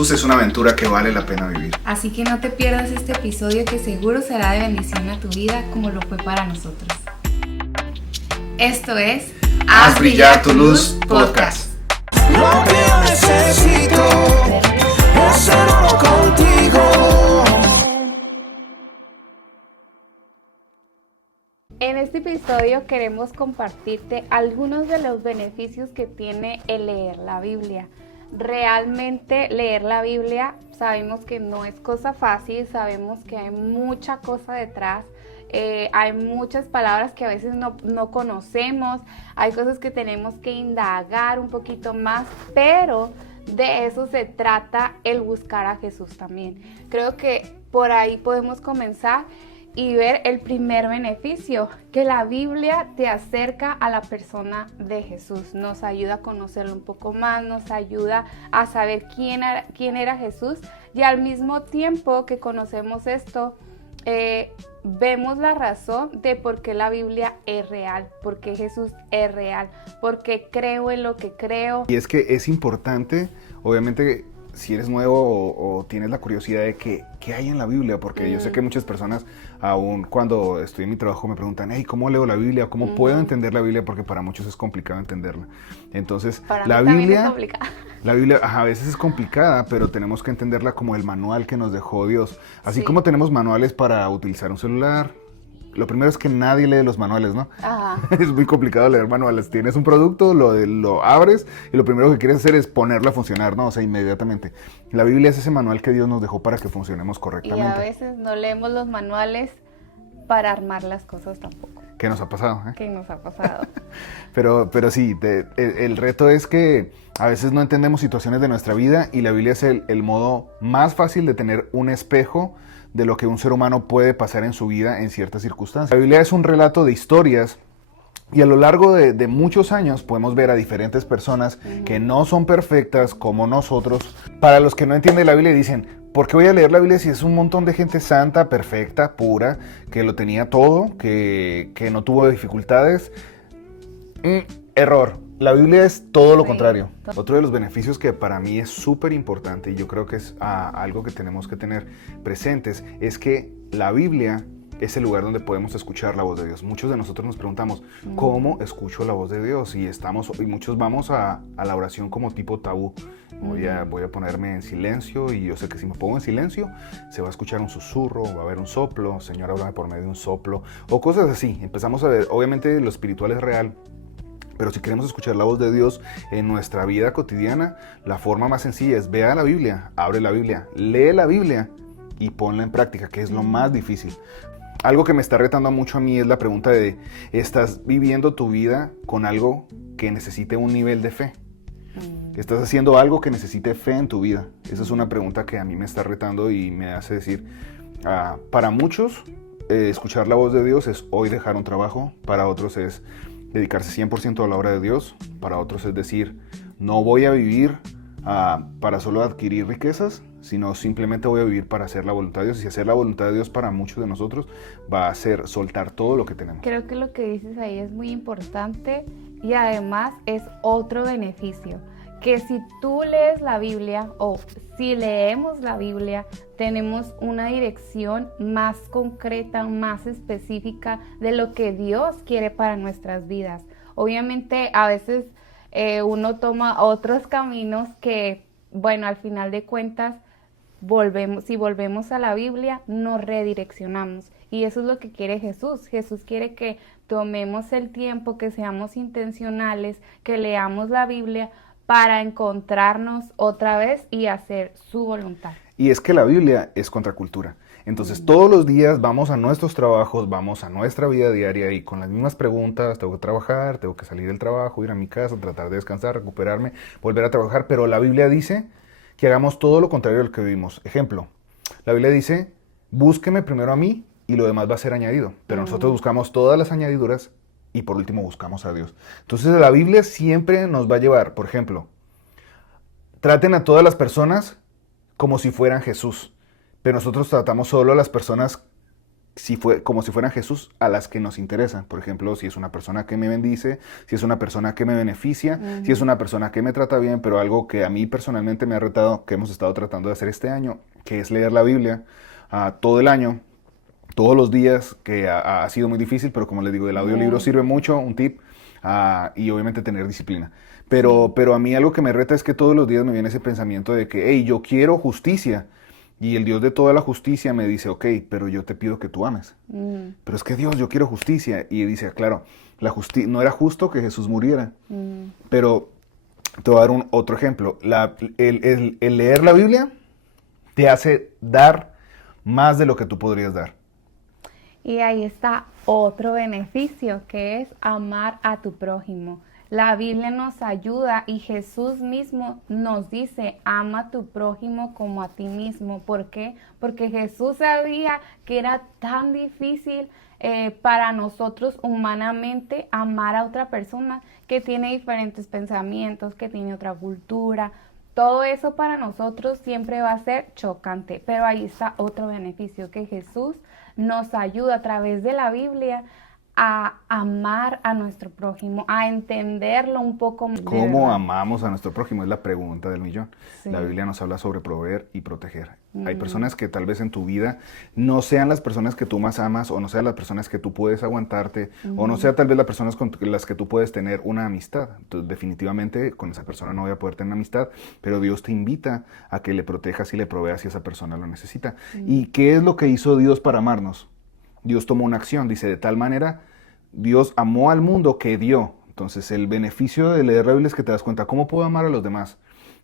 Jesús es una aventura que vale la pena vivir. Así que no te pierdas este episodio que seguro será de bendición a tu vida como lo fue para nosotros. Esto es Haz brillar tu luz podcast. Lo que yo necesito es ser uno contigo. En este episodio queremos compartirte algunos de los beneficios que tiene el leer la Biblia. Realmente leer la Biblia sabemos que no es cosa fácil, sabemos que hay mucha cosa detrás. Hay muchas palabras que a veces no conocemos, hay cosas que tenemos que indagar un poquito más, pero de eso se trata el buscar a Jesús también. Creo que por ahí podemos comenzar y ver el primer beneficio, que la Biblia te acerca a la persona de Jesús, nos ayuda a conocerlo un poco más, nos ayuda a saber quién era Jesús, y al mismo tiempo que conocemos esto, vemos la razón de por qué la Biblia es real, por qué Jesús es real, por qué creo en lo que creo. Y es que es importante, obviamente, si eres nuevo o tienes la curiosidad de qué hay en la Biblia, porque yo sé que muchas personas, aún cuando estoy en mi trabajo, me preguntan, hey, ¿cómo leo la Biblia? ¿Cómo puedo entender la Biblia? Porque para muchos es complicado entenderla. Entonces, Para la mí Biblia, también es complicada. La Biblia a veces es complicada, pero tenemos que entenderla como el manual que nos dejó Dios. Así como tenemos manuales para utilizar un celular. Lo primero es que nadie lee los manuales, ¿no? Ajá. Es muy complicado leer manuales. Tienes un producto, lo abres y lo primero que quieres hacer es ponerlo a funcionar, ¿no? O sea, inmediatamente. La Biblia es ese manual que Dios nos dejó para que funcionemos correctamente. Y a veces no leemos los manuales para armar las cosas tampoco. ¿Qué nos ha pasado? ¿Qué nos ha pasado? Pero sí, el reto es que a veces no entendemos situaciones de nuestra vida y la Biblia es el modo más fácil de tener un espejo de lo que un ser humano puede pasar en su vida en ciertas circunstancias. La Biblia es un relato de historias y a lo largo de muchos años podemos ver a diferentes personas que no son perfectas como nosotros. Para los que no entienden la Biblia dicen, ¿por qué voy a leer la Biblia si es un montón de gente santa, perfecta, pura, que lo tenía todo, que no tuvo dificultades? Error. La Biblia es todo lo contrario. Otro de los beneficios que para mí es súper importante y yo creo que es algo que tenemos que tener presentes es que la Biblia es el lugar donde podemos escuchar la voz de Dios. Muchos de nosotros nos preguntamos, ¿cómo escucho la voz de Dios? Y muchos vamos a la oración como tipo tabú. Voy a ponerme en silencio y yo sé que si me pongo en silencio se va a escuchar un susurro, va a haber un soplo, Señor, háblame por medio de un soplo o cosas así. Empezamos a ver, obviamente lo espiritual es real, pero si queremos escuchar la voz de Dios en nuestra vida cotidiana, la forma más sencilla es vea la Biblia, abre la Biblia, lee la Biblia y ponla en práctica, que es lo más difícil. Algo que me está retando mucho a mí es la pregunta de, ¿estás viviendo tu vida con algo que necesite un nivel de fe? ¿Estás haciendo algo que necesite fe en tu vida? Esa es una pregunta que a mí me está retando y me hace decir, para muchos, escuchar la voz de Dios es hoy dejar un trabajo, para otros es dedicarse 100% a la obra de Dios, para otros es decir, no voy a vivir para solo adquirir riquezas, sino simplemente voy a vivir para hacer la voluntad de Dios. Y hacer la voluntad de Dios para muchos de nosotros va a ser soltar todo lo que tenemos. Creo que lo que dices ahí es muy importante y además es otro beneficio, que si tú lees la Biblia o si leemos la Biblia, tenemos una dirección más concreta, más específica de lo que Dios quiere para nuestras vidas. Obviamente a veces uno toma otros caminos que, bueno, al final de cuentas, si volvemos a la Biblia, nos redireccionamos. Y eso es lo que quiere Jesús. Jesús quiere que tomemos el tiempo, que seamos intencionales, que leamos la Biblia para encontrarnos otra vez y hacer su voluntad. Y es que la Biblia es contracultura. Entonces todos los días vamos a nuestros trabajos, vamos a nuestra vida diaria y con las mismas preguntas, tengo que trabajar, tengo que salir del trabajo, ir a mi casa, tratar de descansar, recuperarme, volver a trabajar, pero la Biblia dice que hagamos todo lo contrario de lo que vivimos. Ejemplo, la Biblia dice, búsqueme primero a mí y lo demás va a ser añadido, pero nosotros buscamos todas las añadiduras y por último buscamos a Dios. Entonces la Biblia siempre nos va a llevar, por ejemplo, traten a todas las personas como si fueran Jesús. Pero nosotros tratamos solo a las personas como si fueran Jesús a las que nos interesan. Por ejemplo, si es una persona que me bendice, si es una persona que me beneficia, si es una persona que me trata bien, pero algo que a mí personalmente me ha retado, que hemos estado tratando de hacer este año, que es leer la Biblia todo el año, todos los días, que ha sido muy difícil, pero como les digo, el audiolibro sirve mucho, un tip, y obviamente tener disciplina. Pero a mí algo que me reta es que todos los días me viene ese pensamiento de que, hey, yo quiero justicia. Y el Dios de toda la justicia me dice, ok, pero yo te pido que tú ames. Pero es que Dios, yo quiero justicia. Y dice, claro, no era justo que Jesús muriera. Pero te voy a dar otro ejemplo. El leer la Biblia te hace dar más de lo que tú podrías dar. Y ahí está otro beneficio, que es amar a tu prójimo. La Biblia nos ayuda y Jesús mismo nos dice, ama a tu prójimo como a ti mismo. ¿Por qué? Porque Jesús sabía que era tan difícil para nosotros humanamente amar a otra persona que tiene diferentes pensamientos, que tiene otra cultura. Todo eso para nosotros siempre va a ser chocante, pero ahí está otro beneficio, que Jesús nos ayuda a través de la Biblia a amar a nuestro prójimo, a entenderlo un poco más. ¿Cómo amamos a nuestro prójimo? Es la pregunta del millón. Sí. La Biblia nos habla sobre proveer y proteger. Hay personas que tal vez en tu vida no sean las personas que tú más amas, o no sean las personas que tú puedes aguantarte, o no sean tal vez las personas con las que tú puedes tener una amistad. Entonces, definitivamente con esa persona no voy a poder tener amistad, pero Dios te invita a que le protejas y le proveas si esa persona lo necesita. ¿Y qué es lo que hizo Dios para amarnos? Dios tomó una acción, dice, de tal manera, Dios amó al mundo que dio. Entonces, el beneficio de leer la Biblia es que te das cuenta, ¿cómo puedo amar a los demás?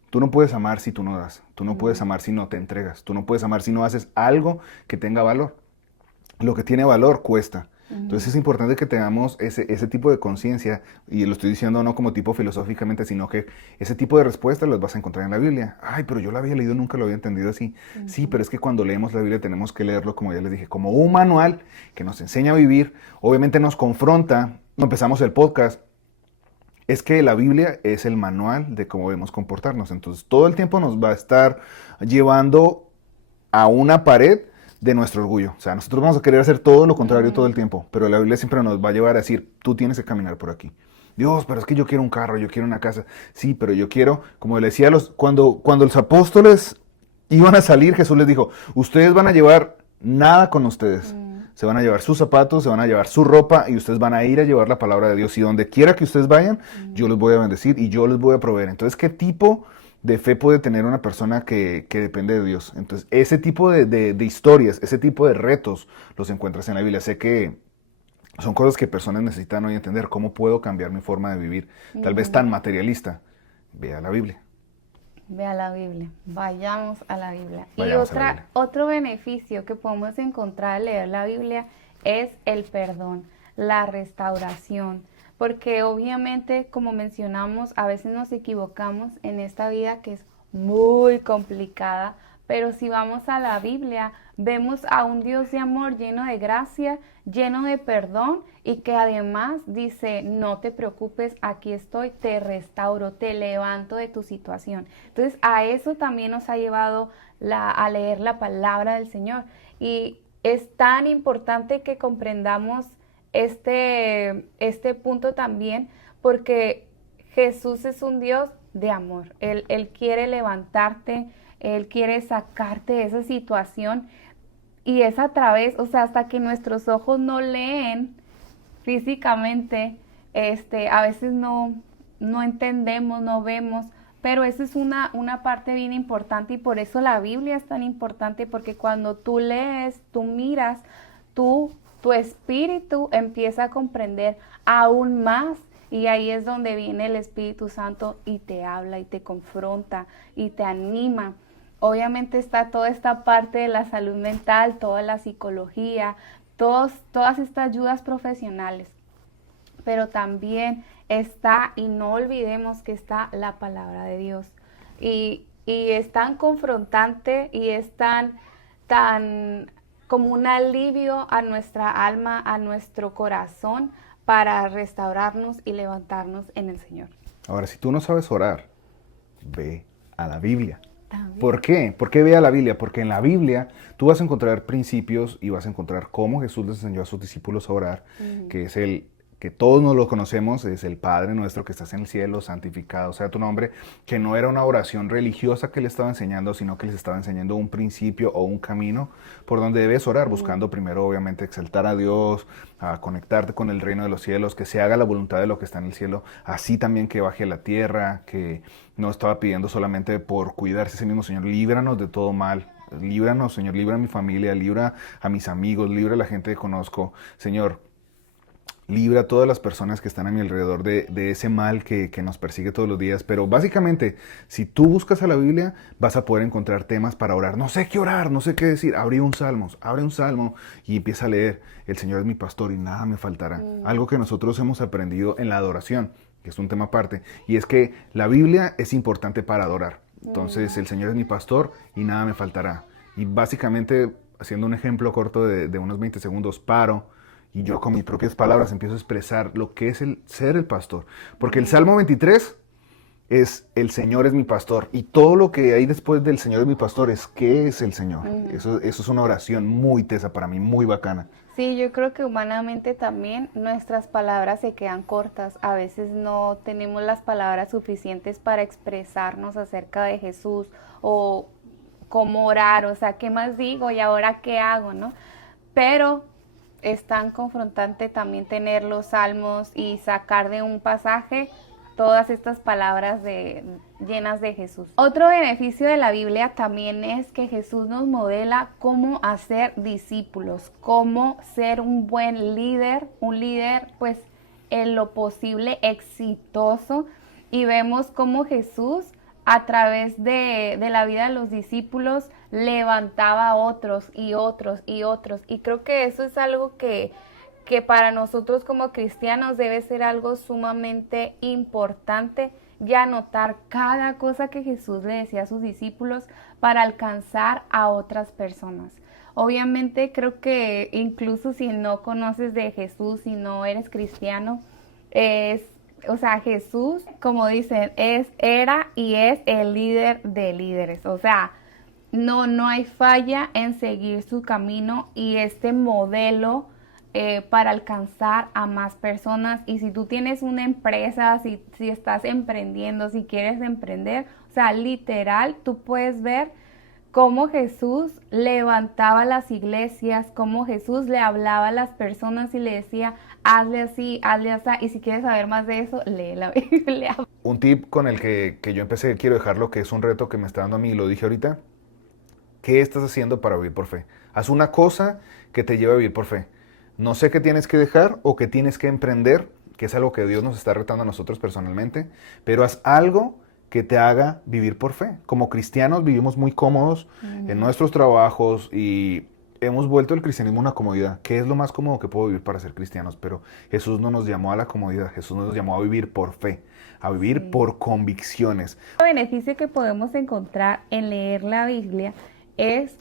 Tú no puedes amar si tú no das. Tú no puedes amar si no te entregas. Tú no puedes amar si no haces algo que tenga valor. Lo que tiene valor cuesta. Entonces es importante que tengamos ese tipo de conciencia, y lo estoy diciendo no como tipo filosóficamente, sino que ese tipo de respuestas las vas a encontrar en la Biblia. Ay, pero yo lo había leído, nunca lo había entendido así. Sí, pero es que cuando leemos la Biblia tenemos que leerlo, como ya les dije, como un manual que nos enseña a vivir. Obviamente nos confronta. Empezamos el podcast. Es que la Biblia es el manual de cómo debemos comportarnos. Entonces todo el tiempo nos va a estar llevando a una pared de nuestro orgullo. O sea, nosotros vamos a querer hacer todo lo contrario todo el tiempo, pero la Biblia siempre nos va a llevar a decir, tú tienes que caminar por aquí. Dios, pero es que yo quiero un carro, yo quiero una casa. Sí, pero yo quiero, como le decía cuando los apóstoles iban a salir, Jesús les dijo, ustedes van a llevar nada con ustedes. Se van a llevar sus zapatos, se van a llevar su ropa, y ustedes van a ir a llevar la palabra de Dios. Y donde quiera que ustedes vayan, yo los voy a bendecir y yo les voy a proveer. Entonces, ¿qué tipo de fe puede tener una persona que depende de Dios? Entonces, ese tipo de historias, ese tipo de retos los encuentras en la Biblia. Sé que son cosas que personas necesitan hoy entender. ¿Cómo puedo cambiar mi forma de vivir? Tal vez tan materialista. Vea la Biblia. Ve a la Biblia, vayamos a la Biblia. Vayamos a la Biblia. Otro beneficio que podemos encontrar al leer la Biblia es el perdón, la restauración. Porque obviamente, como mencionamos, a veces nos equivocamos en esta vida que es muy complicada, pero si vamos a la Biblia, vemos a un Dios de amor lleno de gracia, lleno de perdón, y que además dice, no te preocupes, aquí estoy, te restauro, te levanto de tu situación. Entonces, a eso también nos ha llevado a leer la palabra del Señor. Y es tan importante que comprendamos este punto también, porque Jesús es un Dios de amor. Él quiere levantarte, Él quiere sacarte de esa situación, y es a través, o sea, hasta que nuestros ojos no leen físicamente, a veces no entendemos, no vemos, pero esa es una parte bien importante, y por eso la Biblia es tan importante, porque cuando tú lees, tú miras, tu espíritu empieza a comprender aún más. Y ahí es donde viene el Espíritu Santo y te habla y te confronta y te anima. Obviamente está toda esta parte de la salud mental, toda la psicología, todas estas ayudas profesionales. Pero también está, y no olvidemos que está la palabra de Dios. Y es tan confrontante y es tan como un alivio a nuestra alma, a nuestro corazón, para restaurarnos y levantarnos en el Señor. Ahora, si tú no sabes orar, ve a la Biblia. Amén. ¿Por qué? ¿Por qué ve a la Biblia? Porque en la Biblia tú vas a encontrar principios y vas a encontrar cómo Jesús les enseñó a sus discípulos a orar, que es el que todos nos lo conocemos, es el Padre nuestro que estás en el cielo, santificado sea tu nombre, que no era una oración religiosa que le estaba enseñando, sino que les estaba enseñando un principio o un camino por donde debes orar, buscando primero obviamente exaltar a Dios, a conectarte con el reino de los cielos, que se haga la voluntad de lo que está en el cielo, así también que baje a la tierra, que no estaba pidiendo solamente por cuidarse a sí mismo, Señor, líbranos de todo mal. Líbranos, Señor, libra a mi familia, libra a mis amigos, libra a la gente que conozco. Señor, libra a todas las personas que están a mi alrededor de ese mal que nos persigue todos los días. Pero básicamente, si tú buscas a la Biblia, vas a poder encontrar temas para orar. No sé qué orar, no sé qué decir. Abre un salmo y empieza a leer. El Señor es mi pastor y nada me faltará. Algo que nosotros hemos aprendido en la adoración, que es un tema aparte. Y es que la Biblia es importante para adorar. Entonces, el Señor es mi pastor y nada me faltará. Y básicamente, haciendo un ejemplo corto de unos 20 segundos, paro y yo con mis propias palabras empiezo a expresar lo que es el ser el pastor. Porque el Salmo 23 es el Señor es mi pastor. Y todo lo que hay después del Señor es mi pastor es ¿qué es el Señor? Eso es una oración muy tesa para mí, muy bacana. Sí, yo creo que humanamente también nuestras palabras se quedan cortas. A veces no tenemos las palabras suficientes para expresarnos acerca de Jesús o cómo orar, o sea, ¿qué más digo y ahora qué hago, no? Pero es tan confrontante también tener los salmos y sacar de un pasaje todas estas palabras llenas de Jesús. Otro beneficio de la Biblia también es que Jesús nos modela cómo hacer discípulos, cómo ser un buen líder, un líder pues en lo posible exitoso, y vemos cómo Jesús a través de la vida de los discípulos levantaba a otros y otros y otros, y creo que eso es algo que para nosotros como cristianos debe ser algo sumamente importante, ya notar cada cosa que Jesús le decía a sus discípulos para alcanzar a otras personas. Obviamente creo que incluso si no conoces de Jesús, si no eres cristiano, o sea, Jesús, como dicen, era y es el líder de líderes. O sea, no hay falla en seguir su camino y este modelo para alcanzar a más personas. Y si tú tienes una empresa, si estás emprendiendo, si quieres emprender, o sea, literal, tú puedes ver cómo Jesús levantaba las iglesias, cómo Jesús le hablaba a las personas y le decía, hazle así, y si quieres saber más de eso, lee la Biblia. Un tip con el que yo empecé, quiero dejarlo, que es un reto que me está dando a mí, lo dije ahorita. ¿Qué estás haciendo para vivir por fe? Haz una cosa que te lleve a vivir por fe. No sé qué tienes que dejar o qué tienes que emprender, que es algo que Dios nos está retando a nosotros personalmente, pero haz algo que te haga vivir por fe. Como cristianos vivimos muy cómodos en nuestros trabajos y hemos vuelto el cristianismo una comodidad. ¿Qué es lo más cómodo que puedo vivir para ser cristianos? Pero Jesús no nos llamó a la comodidad, Jesús nos llamó a vivir por fe, a vivir por convicciones. El beneficio que podemos encontrar en leer la Biblia es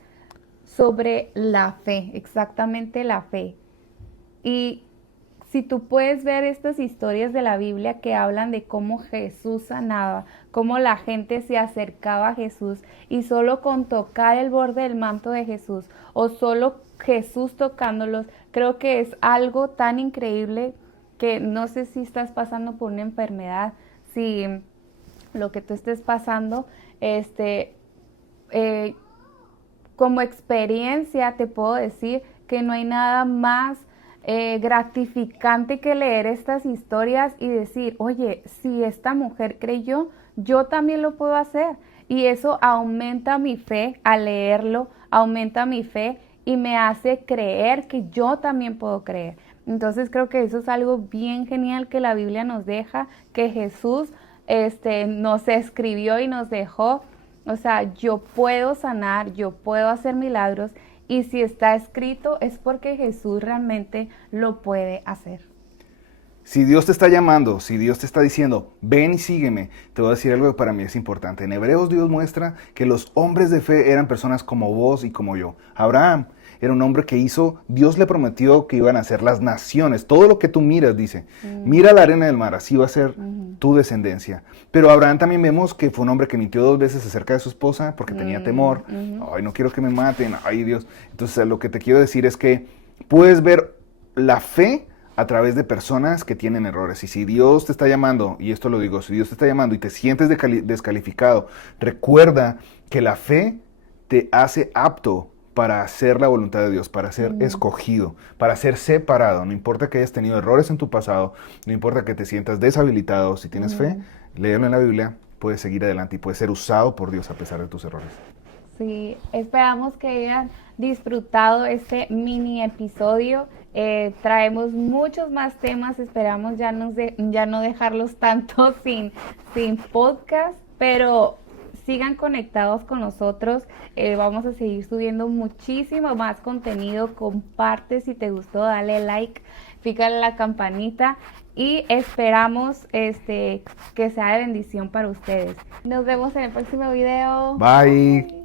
sobre la fe, exactamente la fe. Y si tú puedes ver estas historias de la Biblia que hablan de cómo Jesús sanaba, cómo la gente se acercaba a Jesús y solo con tocar el borde del manto de Jesús o solo Jesús tocándolos, creo que es algo tan increíble que no sé si estás pasando por una enfermedad, si lo que tú estés pasando, como experiencia te puedo decir que no hay nada más gratificante que leer estas historias y decir, oye, si esta mujer creyó, yo también lo puedo hacer. Y eso aumenta mi fe al leerlo, aumenta mi fe y me hace creer que yo también puedo creer. Entonces creo que eso es algo bien genial que la Biblia nos deja, que Jesús nos escribió y nos dejó. O sea, yo puedo sanar, yo puedo hacer milagros. Y si está escrito es porque Jesús realmente lo puede hacer. Si Dios te está llamando, si Dios te está diciendo, ven y sígueme, te voy a decir algo que para mí es importante. En Hebreos Dios muestra que los hombres de fe eran personas como vos y como yo. Abraham era un hombre que Dios le prometió que iban a ser las naciones. Todo lo que tú miras, dice, mira la arena del mar, así va a ser tu descendencia. Pero Abraham también vemos que fue un hombre que mintió 2 veces acerca de su esposa porque tenía temor. Ay, no quiero que me maten, ay Dios. Entonces lo que te quiero decir es que puedes ver la fe a través de personas que tienen errores. Y si Dios te está llamando, y esto lo digo, si Dios te está llamando y te sientes descalificado, recuerda que la fe te hace apto para hacer la voluntad de Dios, para ser escogido, para ser separado. No importa que hayas tenido errores en tu pasado, no importa que te sientas deshabilitado, si tienes fe, léelo en la Biblia, puedes seguir adelante y puedes ser usado por Dios a pesar de tus errores. Sí, esperamos que hayan disfrutado este mini episodio. Traemos muchos más temas, esperamos ya no dejarlos tanto sin podcast, pero sigan conectados con nosotros. Vamos a seguir subiendo muchísimo más contenido. Comparte si te gustó, dale like, pícale la campanita y esperamos que sea de bendición para ustedes. Nos vemos en el próximo video. Bye.